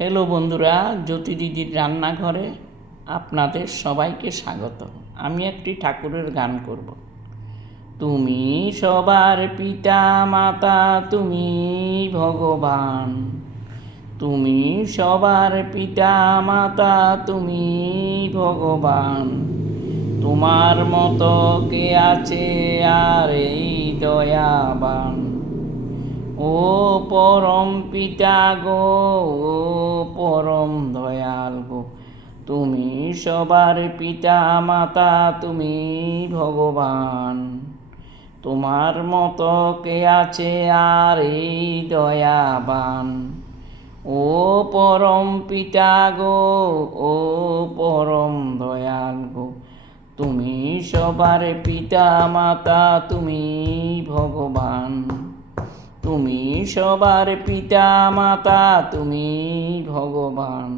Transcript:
Hello বন্ধুরা, জ্যোতি দিদির রান্নাঘরে আপনাদের সবাইকে স্বাগত। আমি একটি ঠাকুরের গান করব। তুমি সবার পিতা মাতা, তুমি ভগবান। তুমি সবার পিতা মাতা, তুমি ভগবান। তোমার মতো কে আছে আর এই দয়াবান? ও পরম পিতা গো, ও পরম দয়াল গো, তুমি সবার পিতা মাতা, তুমি ভগবান। তোমার মতো কে আছে আর এই দয়াবান? ও পরম পিতা গো, ও পরম দয়াল গো, তুমি সবার পিতা মাতা, তুমি ভগবান। তুমি সবার পিতা মাতা, তুমি ভগবান।